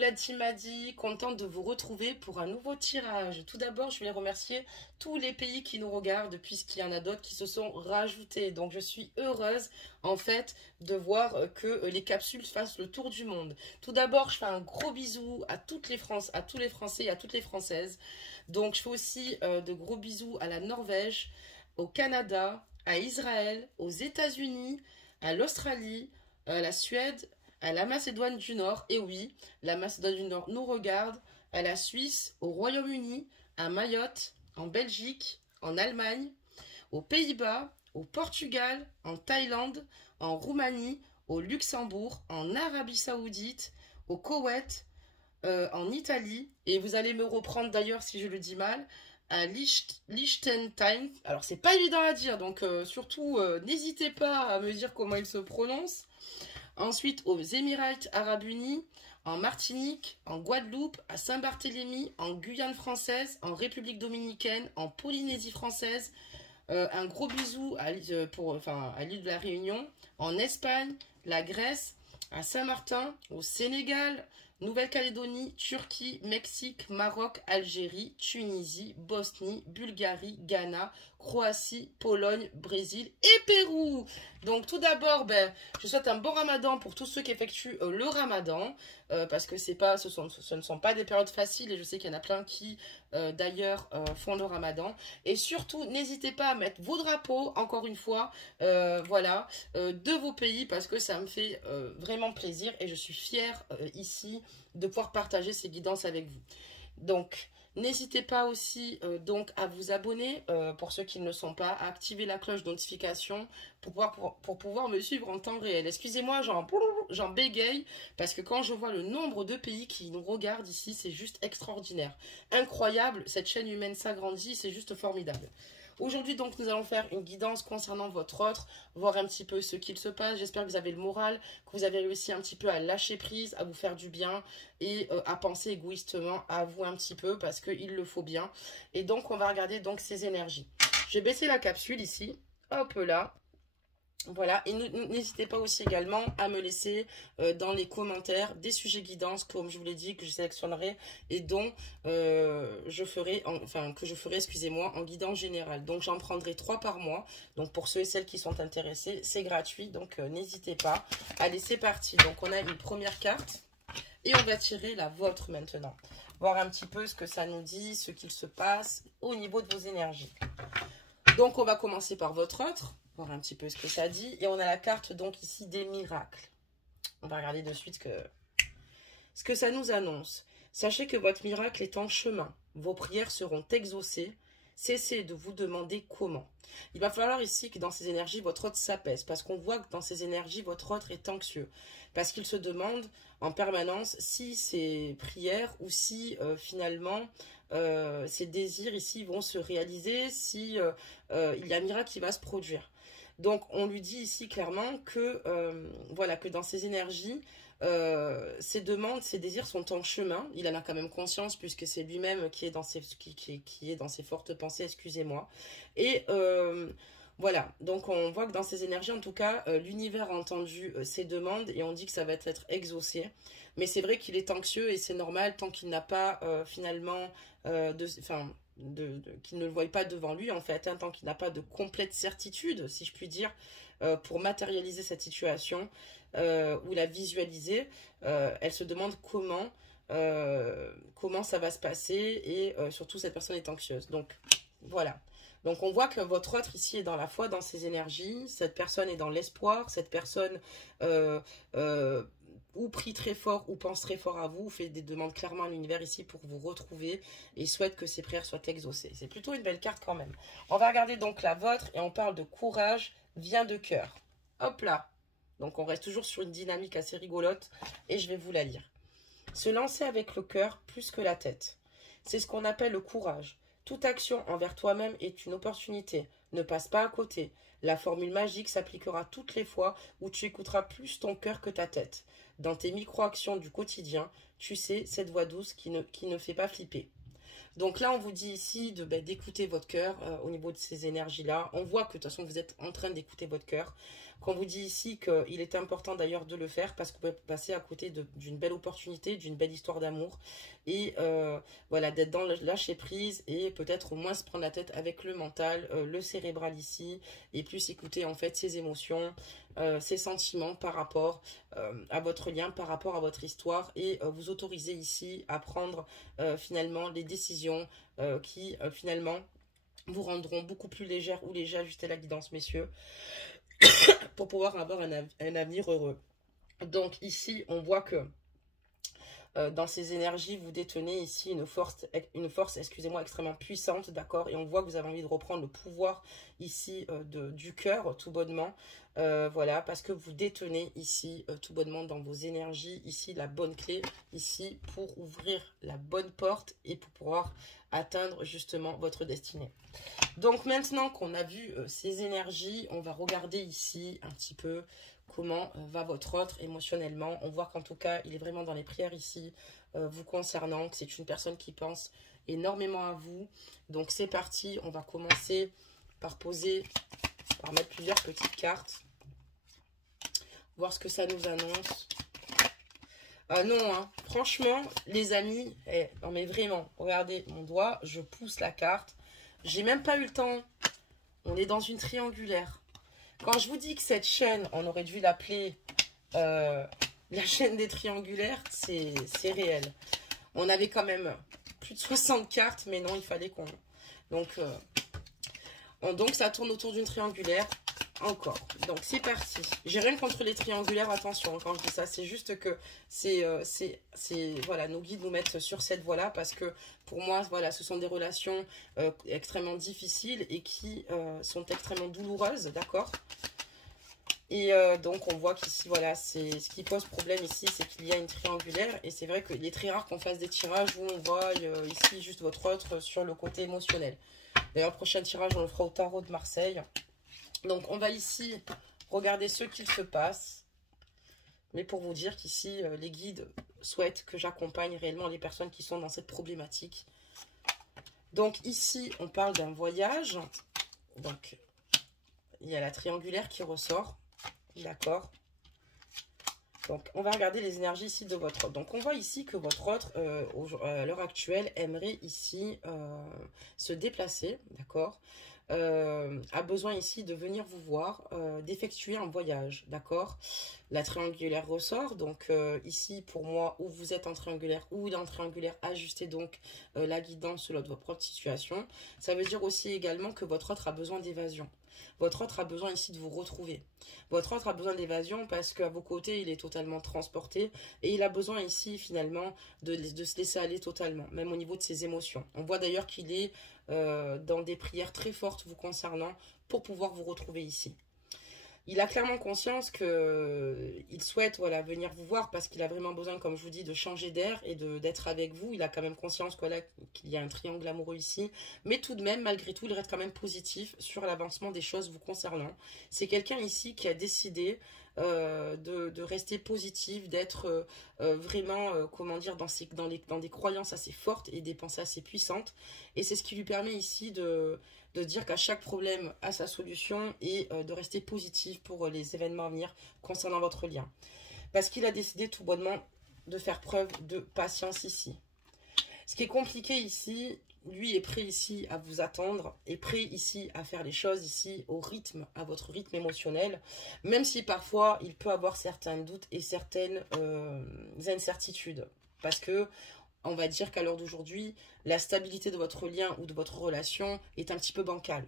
La team m'a dit, contente de vous retrouver pour un nouveau tirage. Tout d'abord, je voulais remercier tous les pays qui nous regardent, puisqu'il y en a d'autres qui se sont rajoutés. Donc, je suis heureuse, en fait, de voir que les capsules fassent le tour du monde. Tout d'abord, je fais un gros bisou à toutes les France, à tous les Français et à toutes les Françaises. Donc, je fais aussi de gros bisous à la Norvège, au Canada, à Israël, aux États-Unis, à l'Australie, à la Suède, à la Macédoine du Nord, et oui, la Macédoine du Nord nous regarde, à la Suisse, au Royaume-Uni, à Mayotte, en Belgique, en Allemagne, aux Pays-Bas, au Portugal, en Thaïlande, en Roumanie, au Luxembourg, en Arabie Saoudite, au Koweït, en Italie, et vous allez me reprendre d'ailleurs si je le dis mal, à Liechtenstein. Alors c'est pas évident à dire, donc surtout n'hésitez pas à me dire comment il se prononce. Ensuite, aux Émirats Arabes Unis, en Martinique, en Guadeloupe, à Saint-Barthélemy, en Guyane française, en République dominicaine, en Polynésie française. Un gros bisou à l'île de la Réunion, en Espagne, la Grèce, à Saint-Martin, au Sénégal, Nouvelle-Calédonie, Turquie, Mexique, Maroc, Algérie, Tunisie, Bosnie, Bulgarie, Ghana, Croatie, Pologne, Brésil et Pérou. Donc tout d'abord, je souhaite un bon ramadan pour tous ceux qui effectuent le ramadan, parce que ce ne sont pas des périodes faciles et je sais qu'il y en a plein qui d'ailleurs font le ramadan. Et surtout, n'hésitez pas à mettre vos drapeaux, encore une fois, voilà, de vos pays, parce que ça me fait vraiment plaisir et je suis fière ici de pouvoir partager ces guidances avec vous. Donc, n'hésitez pas aussi donc à vous abonner, pour ceux qui ne le sont pas, à activer la cloche de notification pour pouvoir me suivre en temps réel. Excusez-moi, j'en bégaye, parce que quand je vois le nombre de pays qui nous regardent ici, c'est juste extraordinaire. Incroyable, cette chaîne humaine s'agrandit, c'est juste formidable. Aujourd'hui, donc, nous allons faire une guidance concernant votre autre, voir un petit peu ce qu'il se passe. J'espère que vous avez le moral, que vous avez réussi un petit peu à lâcher prise, à vous faire du bien et à penser égoïstement à vous un petit peu parce qu'il le faut bien. Et donc, on va regarder donc ces énergies. Je vais baisser la capsule ici. Hop là. Voilà, et n'hésitez pas aussi également à me laisser dans les commentaires des sujets guidance, comme je vous l'ai dit, que je sélectionnerai et dont que je ferai, excusez-moi, en guidance générale. Donc j'en prendrai 3 par mois. Donc pour ceux et celles qui sont intéressés, c'est gratuit. Donc n'hésitez pas. Allez, c'est parti. Donc on a une première carte et on va tirer la vôtre maintenant. Voir un petit peu ce que ça nous dit, ce qu'il se passe au niveau de vos énergies. Donc on va commencer par votre autre. Voir un petit peu ce que ça dit. Et on a la carte donc ici des miracles. On va regarder de suite ce que ça nous annonce. Sachez que votre miracle est en chemin. Vos prières seront exaucées. Cessez de vous demander comment. Il va falloir ici que dans ces énergies, votre autre s'apaise. Parce qu'on voit que dans ces énergies, votre autre est anxieux. Parce qu'il se demande en permanence si ces prières ou si finalement ces désirs ici vont se réaliser, si il y a un miracle qui va se produire. Donc, on lui dit ici clairement que, voilà, que dans ses énergies, ses demandes, ses désirs sont en chemin. Il en a quand même conscience puisque c'est lui-même qui est dans ses fortes pensées, excusez-moi. Et voilà, donc on voit que dans ses énergies, en tout cas, l'univers a entendu ses demandes et on dit que ça va être exaucé. Mais c'est vrai qu'il est anxieux et c'est normal tant qu'il n'a pas finalement qu'il ne le voie pas devant lui en fait, hein, tant qu'il n'a pas de complète certitude, si je puis dire, pour matérialiser cette situation ou la visualiser, elle se demande comment ça va se passer et surtout cette personne est anxieuse. Donc voilà. Donc on voit que votre autre ici est dans la foi, dans ses énergies, cette personne est dans l'espoir, cette personne ou prie très fort ou pense très fort à vous, fait des demandes clairement à l'univers ici pour vous retrouver et souhaite que ses prières soient exaucées. C'est plutôt une belle carte quand même. On va regarder donc la vôtre et on parle de courage vient de cœur. Hop là. Donc on reste toujours sur une dynamique assez rigolote et je vais vous la lire. Se lancer avec le cœur plus que la tête. C'est ce qu'on appelle le courage. Toute action envers toi-même est une opportunité. Ne passe pas à côté. La formule magique s'appliquera toutes les fois où tu écouteras plus ton cœur que ta tête. Dans tes micro-actions du quotidien, tu sais, cette voix douce qui ne fait pas flipper. Donc là, on vous dit ici d'écouter votre cœur au niveau de ces énergies-là. On voit que de toute façon, vous êtes en train d'écouter votre cœur. qu'on vous dit ici qu'il est important d'ailleurs de le faire parce que vous pouvez passer à côté d'une belle opportunité, d'une belle histoire d'amour. Et voilà, d'être dans le lâcher prise et peut-être moins se prendre la tête avec le mental, le cérébral ici, et plus écouter en fait ses émotions, ses sentiments par rapport à votre lien, par rapport à votre histoire, et vous autoriser ici à prendre finalement les décisions qui finalement vous rendront beaucoup plus légère ou léger. Ajustez la guidance, messieurs, pour pouvoir avoir un avenir heureux. Donc ici, on voit que dans ces énergies, vous détenez ici une force excusez-moi, extrêmement puissante, d'accord? Et on voit que vous avez envie de reprendre le pouvoir ici du cœur, tout bonnement. Voilà, parce que vous détenez ici, tout bonnement, dans vos énergies, ici, la bonne clé, ici, pour ouvrir la bonne porte et pour pouvoir atteindre justement votre destinée. Donc maintenant qu'on a vu ces énergies, on va regarder ici un petit peu comment va votre autre émotionnellement. On voit qu'en tout cas, il est vraiment dans les prières ici, vous concernant, que c'est une personne qui pense énormément à vous. Donc c'est parti, on va commencer par mettre plusieurs petites cartes, voir ce que ça nous annonce. Ah non, hein, franchement, les amis, non mais vraiment, regardez mon doigt, je pousse la carte. J'ai même pas eu le temps. On est dans une triangulaire. Quand je vous dis que cette chaîne, on aurait dû l'appeler la chaîne des triangulaires, c'est réel. On avait quand même plus de 60 cartes, mais non, il fallait qu'on... Donc ça tourne autour d'une triangulaire. Encore. Donc c'est parti. J'ai rien contre les triangulaires, attention quand je dis ça. C'est juste que voilà, nos guides nous mettent sur cette voie-là parce que pour moi, voilà, ce sont des relations extrêmement difficiles et qui sont extrêmement douloureuses, d'accord? Et donc on voit qu'ici, voilà, c'est ce qui pose problème ici, c'est qu'il y a une triangulaire. Et c'est vrai qu'il est très rare qu'on fasse des tirages où on voit ici juste votre autre sur le côté émotionnel. D'ailleurs, prochain tirage, on le fera au tarot de Marseille. Donc, on va ici regarder ce qu'il se passe. Mais pour vous dire qu'ici, les guides souhaitent que j'accompagne réellement les personnes qui sont dans cette problématique. Donc, ici, on parle d'un voyage. Donc, il y a la triangulaire qui ressort. D'accord. Donc, on va regarder les énergies ici de votre autre. Donc, on voit ici que votre autre, à l'heure actuelle, aimerait ici se déplacer. D'accord. A besoin ici de venir vous voir, d'effectuer un voyage, d'accord? La triangulaire ressort, donc ici pour moi, où vous êtes en triangulaire ou dans triangulaire, ajustez donc la guidance selon votre propre situation. Ça veut dire aussi également que votre autre a besoin d'évasion. Votre autre a besoin ici de vous retrouver. Votre autre a besoin d'évasion parce qu'à vos côtés, il est totalement transporté et il a besoin ici finalement de se laisser aller totalement, même au niveau de ses émotions. On voit d'ailleurs qu'il est dans des prières très fortes vous concernant pour pouvoir vous retrouver ici. Il a clairement conscience qu'il souhaite voilà, venir vous voir parce qu'il a vraiment besoin, comme je vous dis, de changer d'air et d'être avec vous. Il a quand même conscience voilà, qu'il y a un triangle amoureux ici. Mais tout de même, malgré tout, il reste quand même positif sur l'avancement des choses vous concernant. C'est quelqu'un ici qui a décidé de rester positif, d'être vraiment, comment dire, dans des croyances assez fortes et des pensées assez puissantes. Et c'est ce qui lui permet ici de dire qu'à chaque problème a sa solution et de rester positif pour les événements à venir concernant votre lien. Parce qu'il a décidé tout bonnement de faire preuve de patience ici. Ce qui est compliqué ici, lui est prêt ici à vous attendre, est prêt ici à faire les choses ici au rythme, à votre rythme émotionnel, même si parfois il peut avoir certains doutes et certaines incertitudes. Parce que on va dire qu'à l'heure d'aujourd'hui, la stabilité de votre lien ou de votre relation est un petit peu bancale.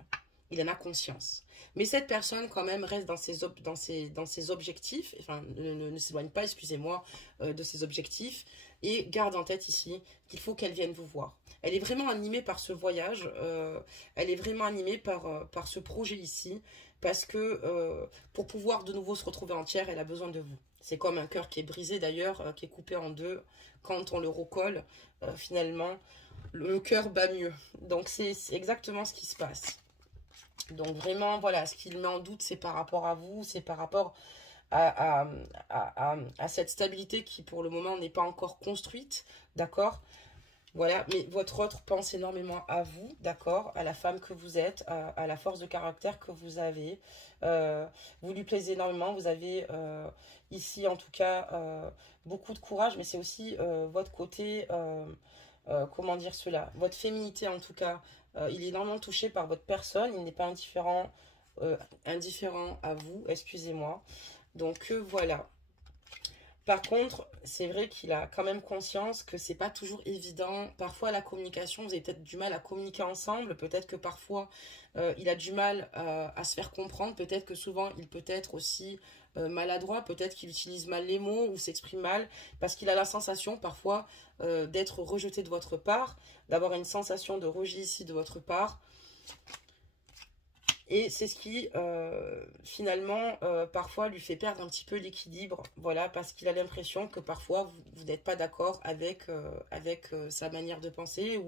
Il en a conscience. Mais cette personne, quand même, reste dans ses objectifs, enfin, ne s'éloigne pas, excusez-moi, de ses objectifs, et garde en tête ici qu'il faut qu'elle vienne vous voir. Elle est vraiment animée par ce voyage, elle est vraiment animée par ce projet ici, parce que pour pouvoir de nouveau se retrouver entière, elle a besoin de vous. C'est comme un cœur qui est brisé d'ailleurs, qui est coupé en deux. Quand on le recolle, finalement, le cœur bat mieux. Donc c'est exactement ce qui se passe. Donc vraiment, voilà, ce qu'il met en doute, c'est par rapport à vous, c'est par rapport à cette stabilité qui pour le moment n'est pas encore construite, d'accord? Voilà, mais votre autre pense énormément à vous, d'accord, à la femme que vous êtes, à la force de caractère que vous avez. Vous lui plaisez énormément, vous avez ici en tout cas beaucoup de courage, mais c'est aussi votre côté, comment dire cela, votre féminité en tout cas. Il est énormément touché par votre personne, il n'est pas indifférent à vous, excusez-moi. Donc voilà. Par contre, c'est vrai qu'il a quand même conscience que c'est pas toujours évident. Parfois, la communication, vous avez peut-être du mal à communiquer ensemble. Peut-être que parfois, il a du mal à se faire comprendre. Peut-être que souvent, il peut être aussi maladroit. Peut-être qu'il utilise mal les mots ou s'exprime mal. Parce qu'il a la sensation parfois d'être rejeté de votre part, d'avoir une sensation de rejet ici de votre part. Et c'est ce qui, finalement, parfois lui fait perdre un petit peu l'équilibre. Voilà, parce qu'il a l'impression que parfois, vous n'êtes pas d'accord avec sa manière de penser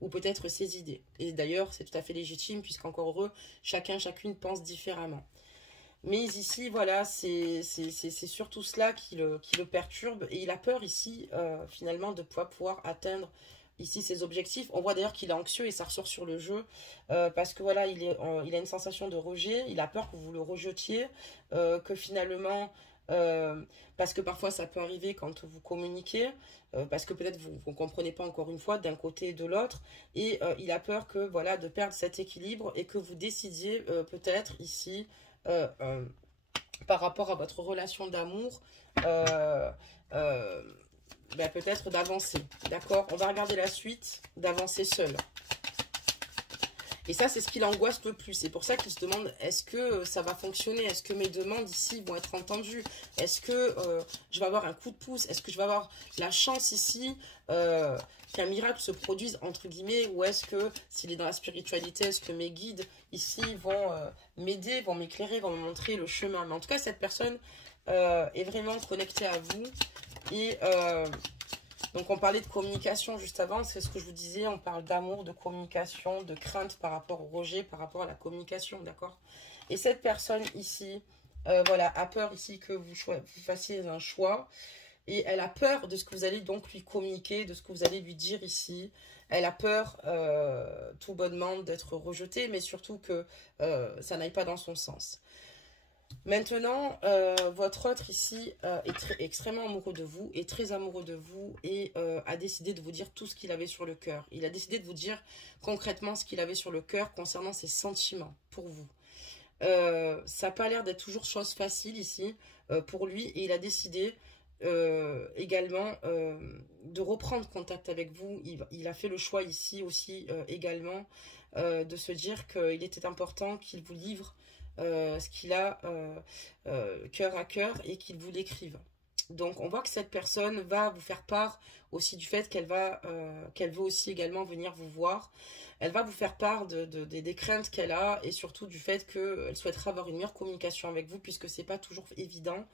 ou peut-être ses idées. Et d'ailleurs, c'est tout à fait légitime, puisqu'encore heureux, chacune pense différemment. Mais ici, voilà, c'est surtout cela qui le perturbe. Et il a peur ici, finalement, de pouvoir atteindre ici ses objectifs. On voit d'ailleurs qu'il est anxieux et ça ressort sur le jeu. Parce que voilà, il a une sensation de rejet. Il a peur que vous le rejetiez. Que finalement... parce que parfois ça peut arriver quand vous communiquez, parce que peut-être vous ne comprenez pas encore une fois d'un côté et de l'autre, et il a peur que voilà de perdre cet équilibre et que vous décidiez peut-être ici euh, euh, par rapport à votre relation d'amour, euh, euh, ben, peut-être d'avancer. D'accord? On va regarder la suite, d'avancer seul. Et ça, c'est ce qui l'angoisse le plus. C'est pour ça qu'il se demande, est-ce que ça va fonctionner? Est-ce que mes demandes ici vont être entendues? Est-ce que je vais avoir un coup de pouce? Est-ce que je vais avoir la chance ici qu'un miracle se produise, entre guillemets? Ou est-ce que, s'il est dans la spiritualité, est-ce que mes guides ici vont m'aider, vont m'éclairer, vont me montrer le chemin? Mais en tout cas, cette personne est vraiment connectée à vous. Et... donc on parlait de communication juste avant, c'est ce que je vous disais, on parle d'amour, de communication, de crainte par rapport au rejet, par rapport à la communication, d'accord? Et cette personne ici, voilà, a peur ici que vous fassiez un choix, et elle a peur de ce que vous allez donc lui communiquer, de ce que vous allez lui dire ici. Elle a peur tout bonnement d'être rejetée, mais surtout que ça n'aille pas dans son sens. Maintenant, votre autre ici est extrêmement amoureux de vous, est très amoureux de vous et a décidé de vous dire tout ce qu'il avait sur le cœur. Il a décidé de vous dire concrètement ce qu'il avait sur le cœur concernant ses sentiments pour vous. Ça n'a pas l'air d'être toujours chose facile ici pour lui et il a décidé également de reprendre contact avec vous. Il a fait le choix ici aussi également de se dire qu'il était important qu'il vous livre ce qu'il a cœur à cœur et qu'il vous l'écrive. Donc on voit que cette personne va vous faire part aussi du fait qu'elle veut aussi également venir vous voir. Elle va vous faire part des craintes qu'elle a et surtout du fait qu'elle souhaiterait avoir une meilleure communication avec vous puisque c'est pas toujours évident.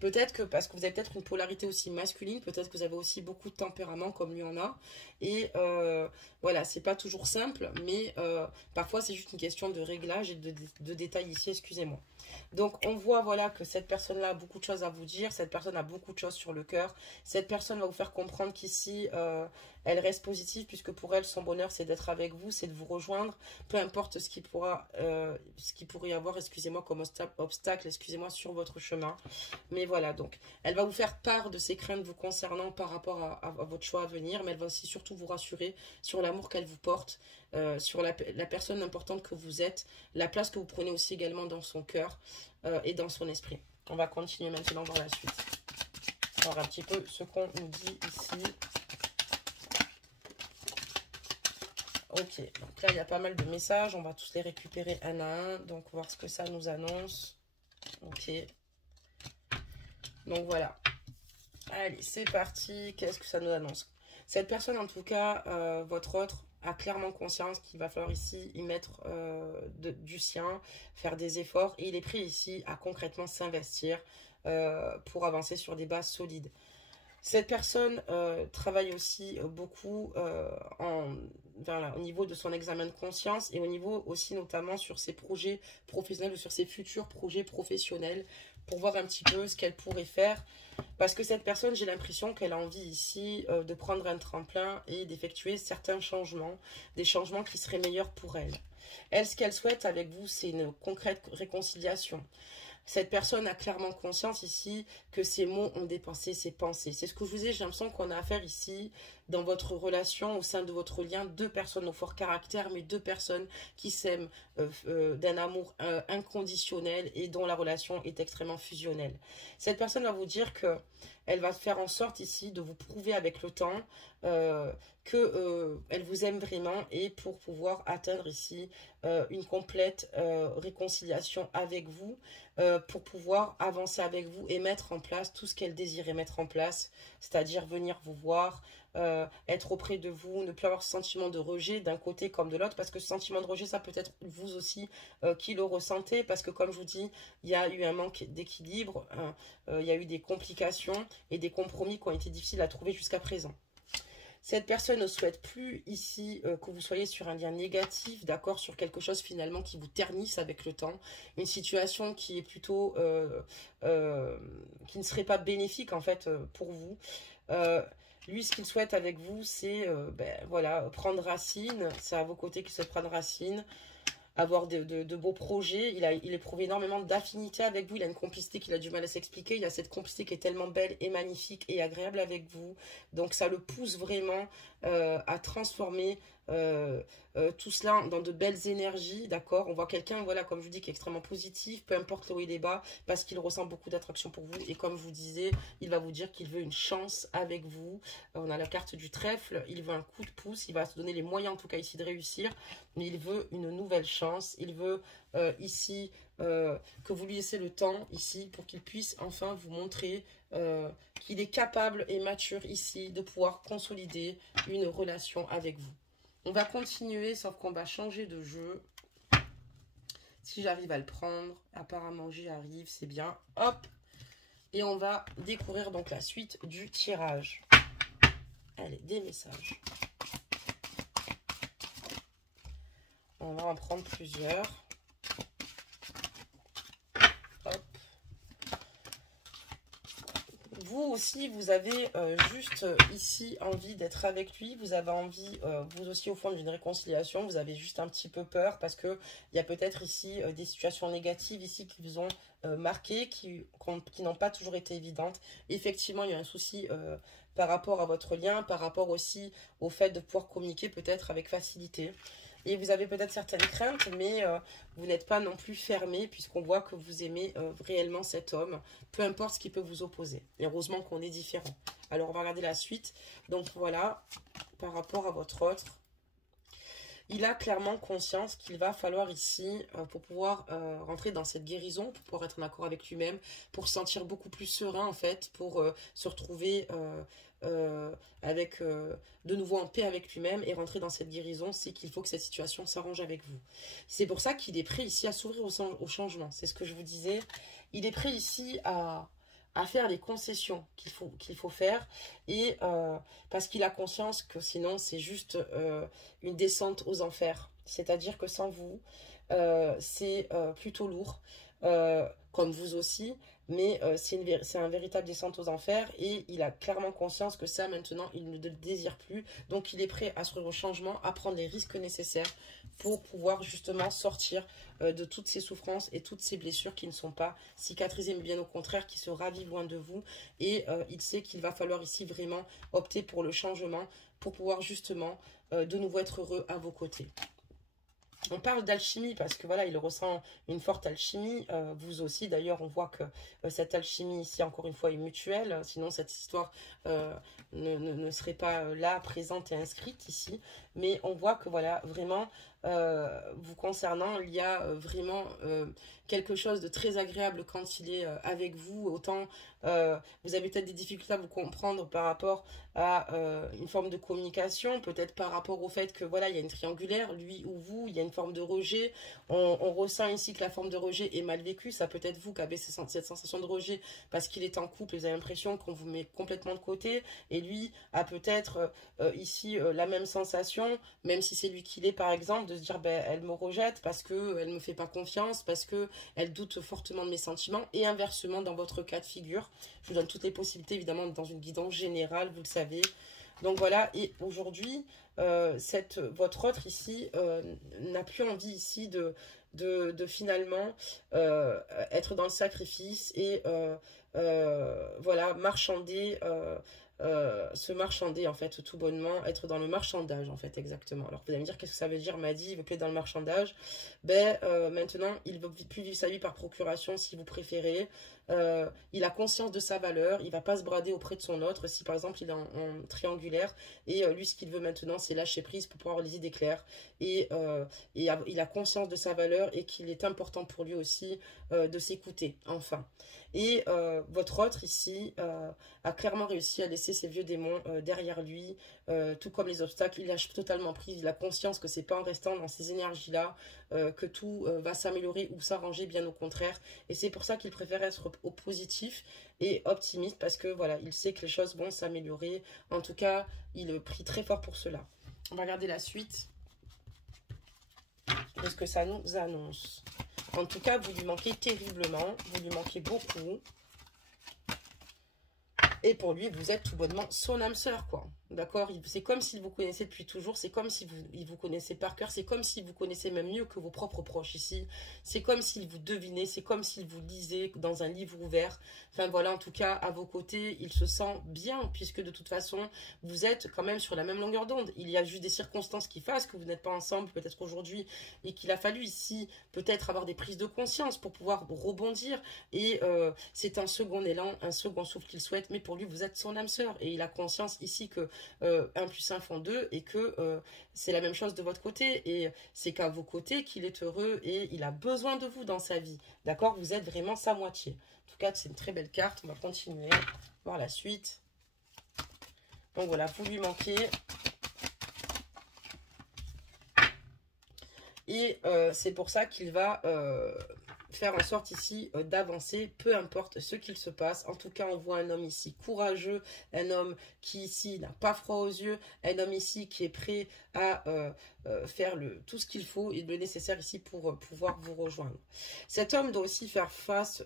Peut-être que parce que vous avez peut-être une polarité aussi masculine, peut-être que vous avez aussi beaucoup de tempérament comme lui en a. Et voilà, c'est pas toujours simple, mais parfois c'est juste une question de réglage et de détails ici, excusez-moi. Donc on voit voilà que cette personne-là a beaucoup de choses à vous dire, cette personne a beaucoup de choses sur le cœur, cette personne va vous faire comprendre qu'ici elle reste positive puisque pour elle son bonheur c'est d'être avec vous, c'est de vous rejoindre, peu importe ce qui pourrait y avoir, excusez-moi comme obstacle, excusez-moi sur votre chemin. Mais voilà donc elle va vous faire part de ses craintes vous concernant par rapport à votre choix à venir, mais elle va aussi surtout vous rassurer sur l'amour qu'elle vous porte, sur la personne importante que vous êtes, la place que vous prenez aussi également dans son cœur et dans son esprit. On va continuer maintenant dans la suite. Alors un petit peu ce qu'on nous dit ici. Ok, donc là il y a pas mal de messages, on va tous les récupérer un à un, donc voir ce que ça nous annonce. Ok, donc voilà. Allez, c'est parti, qu'est-ce que ça nous annonce? Cette personne en tout cas, votre autre, a clairement conscience qu'il va falloir ici y mettre du sien, faire des efforts, et il est prêt ici à concrètement s'investir pour avancer sur des bases solides. Cette personne travaille aussi beaucoup au niveau de son examen de conscience et au niveau aussi notamment sur ses projets professionnels ou sur ses futurs projets professionnels pour voir un petit peu ce qu'elle pourrait faire. Parce que cette personne, j'ai l'impression qu'elle a envie ici de prendre un tremplin et d'effectuer certains changements, des changements qui seraient meilleurs pour elle. Elle, ce qu'elle souhaite avec vous, c'est une concrète réconciliation. Cette personne a clairement conscience ici que ses mots ont dépensé ses pensées. C'est ce que je vous ai, j'ai l'impression qu'on a affaire ici, dans votre relation, au sein de votre lien, deux personnes au fort caractère, mais deux personnes qui s'aiment d'un amour inconditionnel et dont la relation est extrêmement fusionnelle. Cette personne va vous dire que elle va faire en sorte ici de vous prouver avec le temps qu'elle vous aime vraiment et pour pouvoir atteindre ici une complète réconciliation avec vous, pour pouvoir avancer avec vous et mettre en place tout ce qu'elle désirait mettre en place, c'est-à-dire venir vous voir, être auprès de vous, ne plus avoir ce sentiment de rejet d'un côté comme de l'autre, parce que ce sentiment de rejet, ça peut être vous aussi qui le ressentez, parce que comme je vous dis, il y a eu un manque d'équilibre, il y a eu des complications et des compromis qui ont été difficiles à trouver jusqu'à présent. Cette personne ne souhaite plus ici que vous soyez sur un lien négatif, d'accord, sur quelque chose finalement qui vous ternisse avec le temps. Une situation qui est plutôt, qui ne serait pas bénéfique en fait pour vous. Lui, ce qu'il souhaite avec vous, c'est voilà, prendre racine. C'est à vos côtés qu'il souhaite prendre racine, avoir de beaux projets. Il éprouve énormément d'affinité avec vous. Il a une complicité qu'il a du mal à s'expliquer. Il a cette complicité qui est tellement belle et magnifique et agréable avec vous. Donc ça le pousse vraiment à transformer tout cela dans de belles énergies, d'accord. On voit quelqu'un, voilà, comme je vous dis, qui est extrêmement positif, peu importe le haut et les bas, parce qu'il ressent beaucoup d'attraction pour vous. Et comme je vous disais, il va vous dire qu'il veut une chance avec vous. On a la carte du trèfle, il veut un coup de pouce, il va se donner les moyens, en tout cas ici, de réussir, mais il veut une nouvelle chance. Il veut ici que vous lui laissiez le temps ici pour qu'il puisse enfin vous montrer qu'il est capable et mature ici de pouvoir consolider une relation avec vous. On va continuer, sauf qu'on va changer de jeu. Si j'arrive à le prendre, apparemment j'y arrive, c'est bien. Hop! Et on va découvrir donc la suite du tirage. Allez, des messages. On va en prendre plusieurs. Hop. Vous aussi, vous avez juste ici envie d'être avec lui. Vous avez envie, vous aussi, au fond d'une réconciliation. Vous avez juste un petit peu peur parce qu'il y a peut-être ici des situations négatives ici qui vous ont marqué, qui n'ont pas toujours été évidentes. Effectivement, il y a un souci par rapport à votre lien, par rapport aussi au fait de pouvoir communiquer peut-être avec facilité. Et vous avez peut-être certaines craintes, mais vous n'êtes pas non plus fermé, puisqu'on voit que vous aimez réellement cet homme, peu importe ce qui peut vous opposer. Et heureusement qu'on est différents. Alors, on va regarder la suite. Donc, voilà, par rapport à votre autre, il a clairement conscience qu'il va falloir ici, pour pouvoir rentrer dans cette guérison, pour pouvoir être en accord avec lui-même, pour se sentir beaucoup plus serein, en fait, pour se retrouver avec de nouveau en paix avec lui-même et rentrer dans cette guérison, c'est qu'il faut que cette situation s'arrange avec vous. C'est pour ça qu'il est prêt ici à s'ouvrir au changement. C'est ce que je vous disais. Il est prêt ici à faire les concessions qu'il faut faire et parce qu'il a conscience que sinon c'est juste une descente aux enfers. C'est-à-dire que sans vous, c'est plutôt lourd, comme vous aussi, mais c'est un véritable descente aux enfers et il a clairement conscience que ça maintenant il ne le désire plus, donc il est prêt à se faire au changement, à prendre les risques nécessaires pour pouvoir justement sortir de toutes ces souffrances et toutes ces blessures qui ne sont pas cicatrisées, mais bien au contraire qui se ravivent loin de vous. Et il sait qu'il va falloir ici vraiment opter pour le changement pour pouvoir justement de nouveau être heureux à vos côtés. On parle d'alchimie parce que voilà, il ressent une forte alchimie, vous aussi d'ailleurs. On voit que cette alchimie ici, encore une fois, est mutuelle, sinon cette histoire ne serait pas là, présente et inscrite ici. Mais on voit que voilà, vraiment, vous concernant, il y a vraiment quelque chose de très agréable quand il est avec vous, autant Vous avez peut-être des difficultés à vous comprendre par rapport à une forme de communication, peut-être par rapport au fait que voilà, il y a une triangulaire, lui ou vous, il y a une forme de rejet. On ressent ici que la forme de rejet est mal vécue. Ça peut être vous qui avez cette sensation de rejet parce qu'il est en couple et vous avez l'impression qu'on vous met complètement de côté. Et lui a peut-être ici la même sensation, même si c'est lui qui l'est par exemple, de se dire ben, elle me rejette parce qu'elle ne me fait pas confiance, parce qu'elle doute fortement de mes sentiments. Et inversement, dans votre cas de figure, je vous donne toutes les possibilités évidemment dans une guidance générale, vous le savez. Donc voilà, et aujourd'hui, votre autre ici n'a plus envie ici de finalement être dans le sacrifice et voilà, se marchander en fait tout bonnement, être dans le marchandage en fait exactement. Alors vous allez me dire qu'est-ce que ça veut dire Madi, il veut plus être dans le marchandage. Ben maintenant il veut plus vivre sa vie par procuration si vous préférez. Il a conscience de sa valeur, il va pas se brader auprès de son autre si par exemple il est en triangulaire et lui ce qu'il veut maintenant c'est lâcher prise pour pouvoir avoir les idées claires et il a conscience de sa valeur et qu'il est important pour lui aussi de s'écouter enfin. Et votre autre ici a clairement réussi à laisser ses vieux démons derrière lui, tout comme les obstacles. Il lâche totalement prise, il a conscience que c'est pas en restant dans ces énergies-là que tout va s'améliorer ou s'arranger, bien au contraire. Et c'est pour ça qu'il préfère être au positif et optimiste, parce que voilà, il sait que les choses vont s'améliorer. En tout cas, il prie très fort pour cela. On va regarder la suite de ce que ça nous annonce. En tout cas, vous lui manquez terriblement, vous lui manquez beaucoup. Et pour lui, vous êtes tout bonnement son âme sœur, quoi. D'accord? C'est comme s'il vous connaissait depuis toujours, c'est comme si il vous connaissait par cœur, c'est comme s'il vous connaissait même mieux que vos propres proches ici. C'est comme s'il vous devinait, c'est comme s'il vous lisait dans un livre ouvert. Enfin voilà, en tout cas, à vos côtés, il se sent bien, puisque de toute façon, vous êtes quand même sur la même longueur d'onde. Il y a juste des circonstances qui fassent que vous n'êtes pas ensemble, peut-être aujourd'hui, et qu'il a fallu ici, peut-être avoir des prises de conscience pour pouvoir rebondir. Et c'est un second élan, un second souffle qu'il souhaite, mais pour lui, vous êtes son âme sœur. Et il a conscience ici que 1 plus 1 font 2 et que c'est la même chose de votre côté et c'est qu'à vos côtés qu'il est heureux et il a besoin de vous dans sa vie, d'accord? Vous êtes vraiment sa moitié. En tout cas, c'est une très belle carte. On va continuer, voir la suite. Donc voilà, vous lui manquez. Et c'est pour ça qu'il va faire en sorte ici d'avancer, peu importe ce qu'il se passe. En tout cas, on voit un homme ici courageux, un homme qui ici n'a pas froid aux yeux, un homme ici qui est prêt à faire tout ce qu'il faut et le nécessaire ici pour pouvoir vous rejoindre. Cet homme doit aussi faire face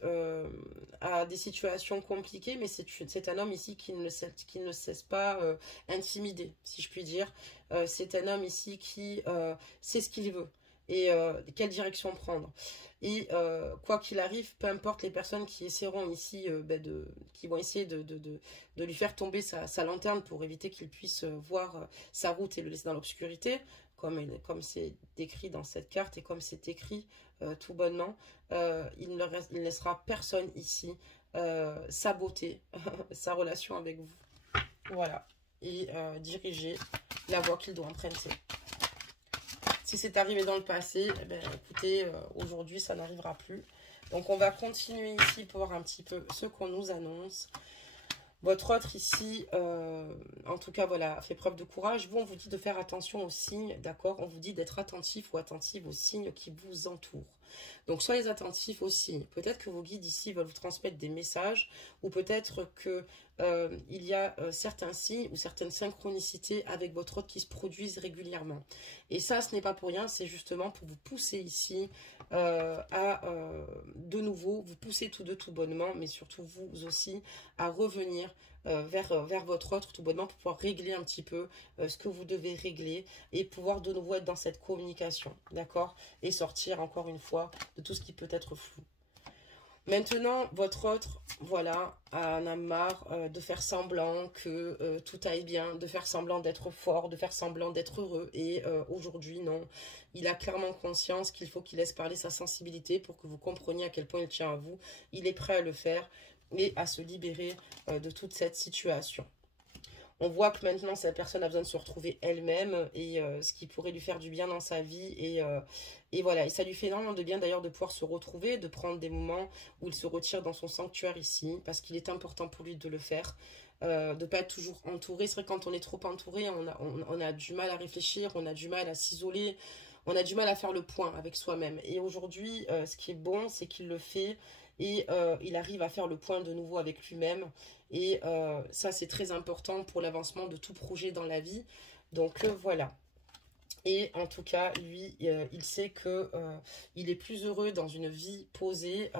à des situations compliquées, mais c'est un homme ici qui ne cesse pas intimider, si je puis dire. C'est un homme ici qui sait ce qu'il veut et quelle direction prendre. Et quoi qu'il arrive, peu importe les personnes qui essaieront ici, qui vont essayer de lui faire tomber sa lanterne pour éviter qu'il puisse voir sa route et le laisser dans l'obscurité, comme c'est décrit dans cette carte et comme c'est écrit tout bonnement, il ne laissera personne ici saboter sa relation avec vous. Voilà. Et diriger la voie qu'il doit emprunter. Si c'est arrivé dans le passé, eh bien, écoutez, aujourd'hui, ça n'arrivera plus. Donc, on va continuer ici pour voir un petit peu ce qu'on nous annonce. Votre autre ici, en tout cas, voilà, fait preuve de courage. Vous, on vous dit de faire attention aux signes, d'accord? On vous dit d'être attentif ou attentive aux signes qui vous entourent. Donc, soyez attentifs aux signes. Peut-être que vos guides ici veulent vous transmettre des messages ou peut-être que il y a certains signes ou certaines synchronicités avec votre hôte qui se produisent régulièrement. Et ça, ce n'est pas pour rien, c'est justement pour vous pousser ici à de nouveau, vous pousser tous deux tout bonnement, mais surtout vous aussi à revenir vers votre autre tout bonnement pour pouvoir régler un petit peu ce que vous devez régler et pouvoir de nouveau être dans cette communication, d'accord? Et sortir encore une fois de tout ce qui peut être flou. Maintenant, votre autre, voilà, en a marre de faire semblant que tout aille bien, de faire semblant d'être fort, de faire semblant d'être heureux. Et aujourd'hui, non, il a clairement conscience qu'il faut qu'il laisse parler sa sensibilité pour que vous compreniez à quel point il tient à vous. Il est prêt à le faire et à se libérer de toute cette situation. On voit que maintenant, cette personne a besoin de se retrouver elle-même et ce qui pourrait lui faire du bien dans sa vie. Et voilà, et ça lui fait énormément de bien d'ailleurs de pouvoir se retrouver, de prendre des moments où il se retire dans son sanctuaire ici, parce qu'il est important pour lui de le faire. De ne pas être toujours entouré. C'est vrai que quand on est trop entouré, on a du mal à réfléchir, on a du mal à s'isoler, on a du mal à faire le point avec soi-même. Et aujourd'hui, ce qui est bon, c'est qu'il le fait et il arrive à faire le point de nouveau avec lui-même. Et ça, c'est très important pour l'avancement de tout projet dans la vie. Donc voilà. Et en tout cas, lui, il sait que il est plus heureux dans une vie posée,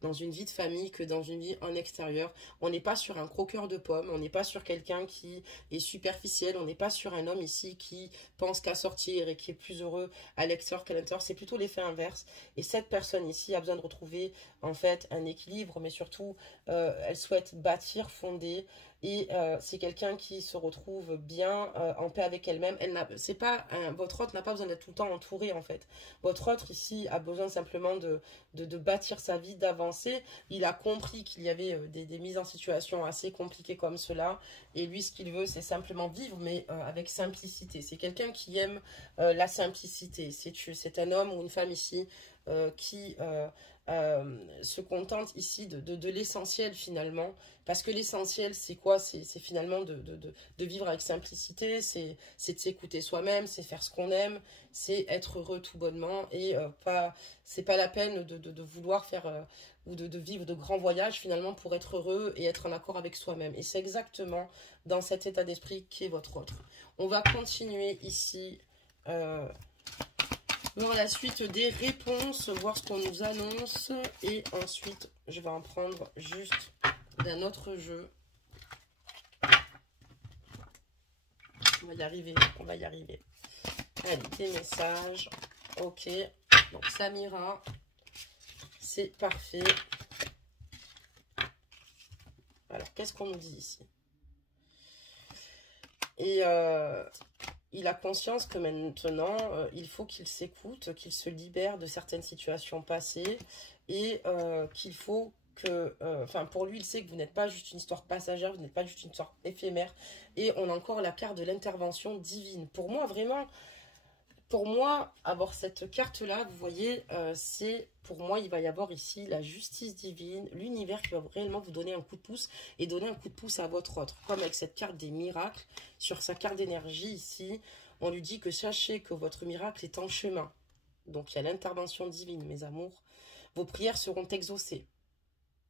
dans une vie de famille, que dans une vie en extérieur. On n'est pas sur un croqueur de pommes, on n'est pas sur quelqu'un qui est superficiel, on n'est pas sur un homme ici qui pense qu'à sortir et qui est plus heureux à l'extérieur qu'à l'intérieur. C'est plutôt l'effet inverse. Et cette personne ici a besoin de retrouver en fait un équilibre, mais surtout, elle souhaite bâtir, fonder. Et c'est quelqu'un qui se retrouve bien en paix avec elle-même. C'est pas votre autre n'a pas besoin d'être tout le temps entouré en fait. Votre autre ici a besoin simplement de bâtir sa vie, d'avancer. Il a compris qu'il y avait des mises en situation assez compliquées comme cela. Et lui, ce qu'il veut, c'est simplement vivre, mais avec simplicité. C'est quelqu'un qui aime la simplicité. C'est un homme ou une femme ici qui se contente ici de l'essentiel finalement, parce que l'essentiel c'est quoi? C'est finalement de vivre avec simplicité, c'est de s'écouter soi-même, c'est faire ce qu'on aime, c'est être heureux tout bonnement, et c'est pas la peine de vouloir faire ou de vivre de grands voyages finalement pour être heureux et être en accord avec soi-même. Et c'est exactement dans cet état d'esprit qu'est votre autre. On va continuer ici voir la suite des réponses, voir ce qu'on nous annonce. Et ensuite, je vais en prendre juste d'un autre jeu. On va y arriver, on va y arriver. Allez, des messages. Ok. Donc, Samira, c'est parfait. Alors, qu'est-ce qu'on nous dit ici? Et il a conscience que maintenant, il faut qu'il s'écoute, qu'il se libère de certaines situations passées et qu'il faut que... Enfin, pour lui, il sait que vous n'êtes pas juste une histoire passagère, vous n'êtes pas juste une histoire éphémère. Et on a encore la carte de l'intervention divine. Pour moi, vraiment... Pour moi, avoir cette carte-là, vous voyez, pour moi, il va y avoir ici la justice divine, l'univers qui va réellement vous donner un coup de pouce et donner un coup de pouce à votre autre. Comme avec cette carte des miracles, sur sa carte d'énergie ici, on lui dit que sachez que votre miracle est en chemin. Donc, il y a l'intervention divine, mes amours. Vos prières seront exaucées.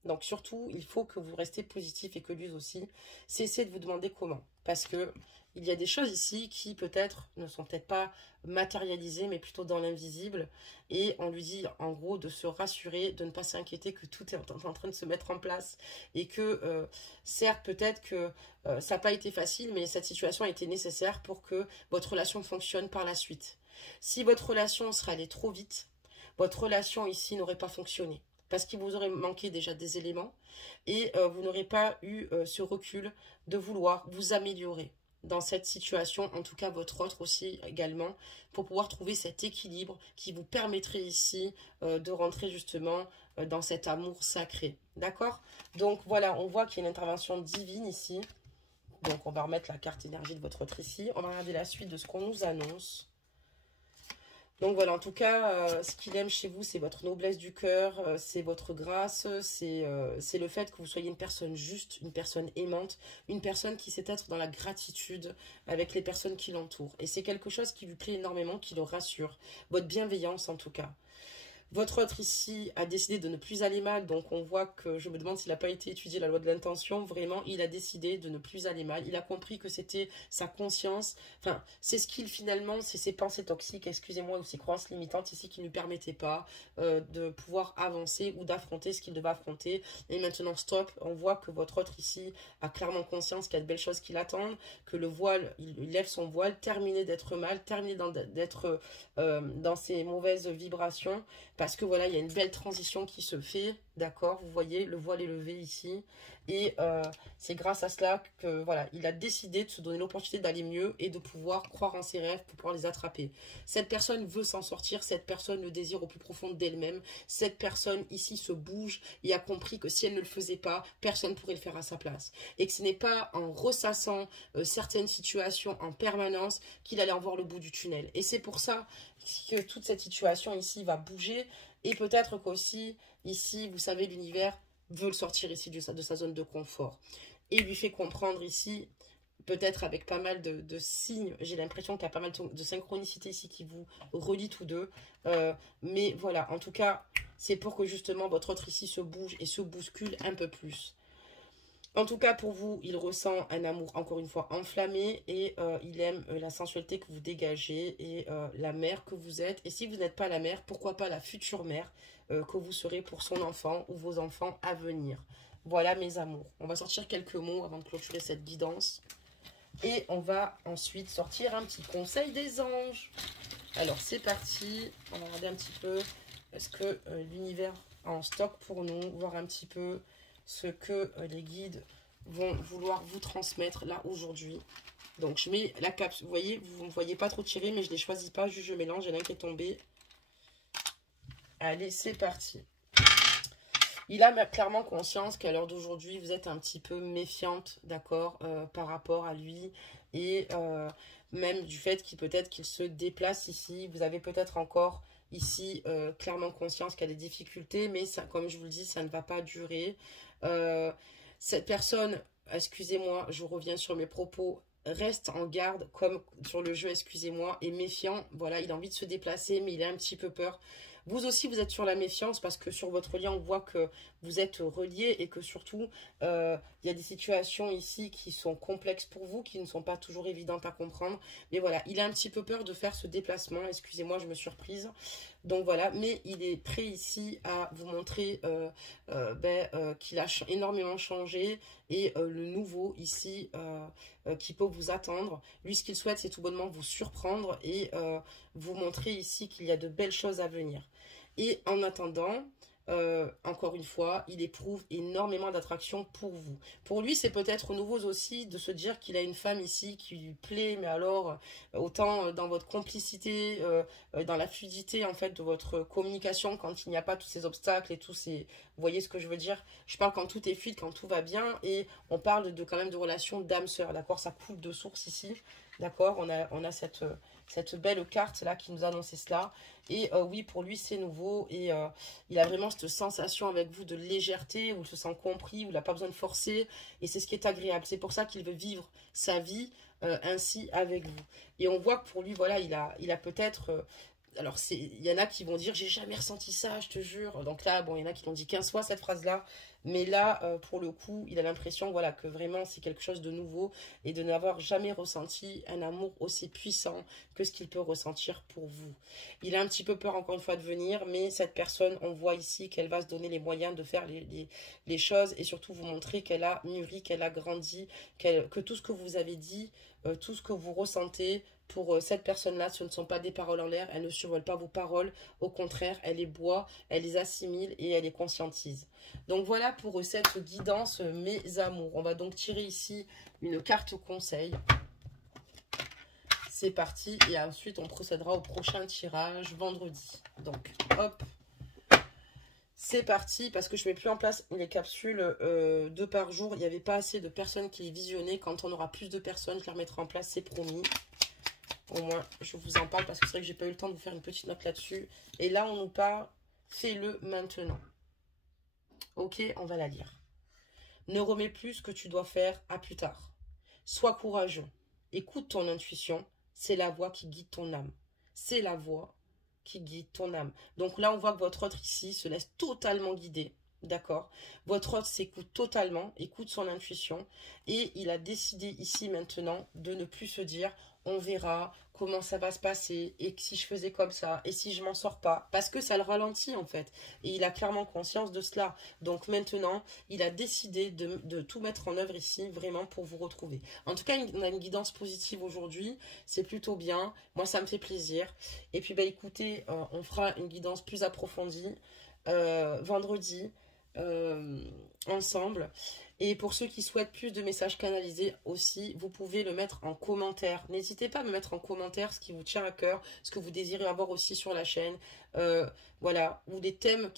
Donc, surtout, il faut que vous restez positif et que lui aussi, cessez de vous demander comment. Parce que il y a des choses ici qui peut-être ne sont peut-être pas matérialisées, mais plutôt dans l'invisible. Et on lui dit en gros de se rassurer, de ne pas s'inquiéter, que tout est en train de se mettre en place. Et que certes, peut-être que ça n'a pas été facile, mais cette situation a été nécessaire pour que votre relation fonctionne par la suite. Si votre relation serait allée trop vite, votre relation ici n'aurait pas fonctionné. Parce qu'il vous aurait manqué déjà des éléments et vous n'aurez pas eu ce recul de vouloir vous améliorer dans cette situation, en tout cas votre autre aussi également, pour pouvoir trouver cet équilibre qui vous permettrait ici de rentrer justement dans cet amour sacré. D'accord? Donc voilà, on voit qu'il y a une intervention divine ici. Donc on va remettre la carte énergie de votre autre ici. On va regarder la suite de ce qu'on nous annonce. Donc voilà, en tout cas, ce qu'il aime chez vous, c'est votre noblesse du cœur, c'est votre grâce, c'est le fait que vous soyez une personne juste, une personne aimante, une personne qui sait être dans la gratitude avec les personnes qui l'entourent. Et c'est quelque chose qui lui plaît énormément, qui le rassure. Votre bienveillance en tout cas. Votre autre ici a décidé de ne plus aller mal, donc on voit que, je me demande s'il n'a pas été étudié la loi de l'intention, vraiment, il a décidé de ne plus aller mal, il a compris que c'était sa conscience, enfin, c'est ce qu'il finalement, c'est ses pensées toxiques, excusez-moi, ou ses croyances limitantes ici qui ne lui permettaient pas de pouvoir avancer ou d'affronter ce qu'il devait affronter, et maintenant stop, on voit que votre autre ici a clairement conscience qu'il y a de belles choses qui l'attendent, que le voile, il lève son voile, terminé d'être mal, terminé d'être dans ses mauvaises vibrations, parce que voilà, il y a une belle transition qui se fait. D'accord, vous voyez, le voile est levé ici. Et c'est grâce à cela que, voilà, il a décidé de se donner l'opportunité d'aller mieux et de pouvoir croire en ses rêves pour pouvoir les attraper. Cette personne veut s'en sortir, cette personne le désire au plus profond d'elle-même. Cette personne ici se bouge et a compris que si elle ne le faisait pas, personne ne pourrait le faire à sa place. Et que ce n'est pas en ressassant certaines situations en permanence qu'il allait en voir le bout du tunnel. Et c'est pour ça que toute cette situation ici va bouger. Et peut-être qu'aussi, ici, vous savez, l'univers veut le sortir ici de sa zone de confort. Et lui fait comprendre ici, peut-être avec pas mal de signes, j'ai l'impression qu'il y a pas mal de synchronicité ici qui vous relie tous deux. Mais voilà, en tout cas, c'est pour que justement votre autre ici se bouge et se bouscule un peu plus. En tout cas, pour vous, il ressent un amour, encore une fois, enflammé et il aime la sensualité que vous dégagez et la mère que vous êtes. Et si vous n'êtes pas la mère, pourquoi pas la future mère que vous serez pour son enfant ou vos enfants à venir. Voilà mes amours. On va sortir quelques mots avant de clôturer cette guidance. Et on va ensuite sortir un petit conseil des anges. Alors, c'est parti. On va regarder un petit peu ce que l'univers a en stock pour nous, voir un petit peu ce que les guides vont vouloir vous transmettre là aujourd'hui. Donc je mets la capsule, vous voyez, vous ne voyez pas trop tirer, mais je ne les choisis pas, juste je mélange, il y en a un qui est tombé. Allez, c'est parti. Il a clairement conscience qu'à l'heure d'aujourd'hui, vous êtes un petit peu méfiante, d'accord, par rapport à lui. Et même du fait qu'il peut-être qu'il se déplace ici. Vous avez peut-être encore ici clairement conscience qu'il y a des difficultés, mais ça, comme je vous le dis, ça ne va pas durer. Cette personne, excusez-moi, je reviens sur mes propos, reste en garde comme sur le jeu, excusez-moi, et méfiant. Voilà, il a envie de se déplacer, mais il a un petit peu peur. Vous aussi, vous êtes sur la méfiance parce que sur votre lien, on voit que vous êtes reliés et que surtout, il y a des situations ici qui sont complexes pour vous, qui ne sont pas toujours évidentes à comprendre. Mais voilà, il a un petit peu peur de faire ce déplacement. Excusez-moi, je me suis surprise. Donc voilà, mais il est prêt ici à vous montrer qu'il a énormément changé et le nouveau ici qui peut vous attendre. Lui, ce qu'il souhaite, c'est tout bonnement vous surprendre et vous montrer ici qu'il y a de belles choses à venir. Et en attendant, encore une fois, il éprouve énormément d'attraction pour vous. Pour lui, c'est peut-être nouveau aussi de se dire qu'il a une femme ici qui lui plaît, mais alors autant dans votre complicité, dans la fluidité en fait de votre communication quand il n'y a pas tous ces obstacles et tous ces... Vous voyez ce que je veux dire? Je parle quand tout est fluide, quand tout va bien et on parle de quand même de relations d'âme-sœur, d'accord? Ça coule de source ici, d'accord? On a cette belle carte là qui nous annonçait cela. Et oui, pour lui, c'est nouveau. Et il a vraiment cette sensation avec vous de légèreté, où il se sent compris, où il n'a pas besoin de forcer. Et c'est ce qui est agréable. C'est pour ça qu'il veut vivre sa vie ainsi avec vous. Et on voit que pour lui, voilà, il a peut-être... alors, il y en a qui vont dire, j'ai jamais ressenti ça, je te jure. Donc là, bon, il y en a qui l'ont dit 15 fois cette phrase-là. Mais là, pour le coup, il a l'impression, voilà, que vraiment c'est quelque chose de nouveau et de n'avoir jamais ressenti un amour aussi puissant que ce qu'il peut ressentir pour vous. Il a un petit peu peur, encore une fois, de venir, mais cette personne, on voit ici qu'elle va se donner les moyens de faire les choses et surtout vous montrer qu'elle a mûri, qu'elle a grandi, que tout ce que vous avez dit, tout ce que vous ressentez, pour cette personne-là, ce ne sont pas des paroles en l'air, elle ne survole pas vos paroles, au contraire, elle les boit, elle les assimile et elle les conscientise. Donc voilà pour cette guidance, mes amours. On va donc tirer ici une carte conseil. C'est parti et ensuite on procédera au prochain tirage vendredi. Donc hop, c'est parti parce que je ne mets plus en place les capsules 2 par jour. Il n'y avait pas assez de personnes qui les visionnaient. Quand on aura plus de personnes, je les remettrai en place, c'est promis. Au moins, je vous en parle parce que c'est vrai que j'ai pas eu le temps de vous faire une petite note là-dessus. Et là, on nous parle, fais-le maintenant. Ok, on va la lire. Ne remets plus ce que tu dois faire à plus tard. Sois courageux. Écoute ton intuition. C'est la voix qui guide ton âme. C'est la voix qui guide ton âme. Donc là, on voit que votre autre ici se laisse totalement guider. D'accord? Votre autre s'écoute totalement, écoute son intuition. Et il a décidé ici maintenant de ne plus se dire on verra comment ça va se passer et si je faisais comme ça et si je m'en sors pas. Parce que ça le ralentit en fait. Et il a clairement conscience de cela. Donc maintenant, il a décidé de tout mettre en œuvre ici vraiment pour vous retrouver. En tout cas, on a une guidance positive aujourd'hui. C'est plutôt bien. Moi, ça me fait plaisir. Et puis, bah, écoutez, on fera une guidance plus approfondie vendredi. ensemble. Et pour ceux qui souhaitent plus de messages canalisés aussi, vous pouvez le mettre en commentaire. N'hésitez pas à me mettre en commentaire ce qui vous tient à cœur, ce que vous désirez avoir aussi sur la chaîne. Voilà, ou des thèmes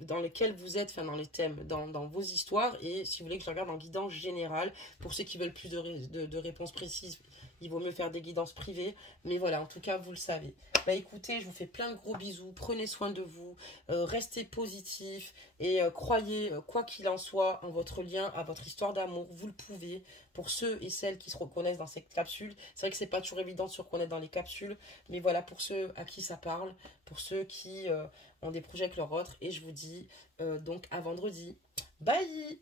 dans lesquels vous êtes, enfin dans les thèmes, dans vos histoires. Et si vous voulez que je regarde en guidance générale, pour ceux qui veulent plus de réponses précises, il vaut mieux faire des guidances privées. Mais voilà, en tout cas, vous le savez. Bah écoutez, je vous fais plein de gros bisous. Prenez soin de vous. Restez positif. Et croyez, quoi qu'il en soit, en votre lien, à votre histoire d'amour. Vous le pouvez. Pour ceux et celles qui se reconnaissent dans cette capsule. C'est vrai que c'est pas toujours évident de se reconnaître dans les capsules. Mais voilà, pour ceux à qui ça parle. Pour ceux qui ont des projets avec leur autre. Et je vous dis donc à vendredi. Bye!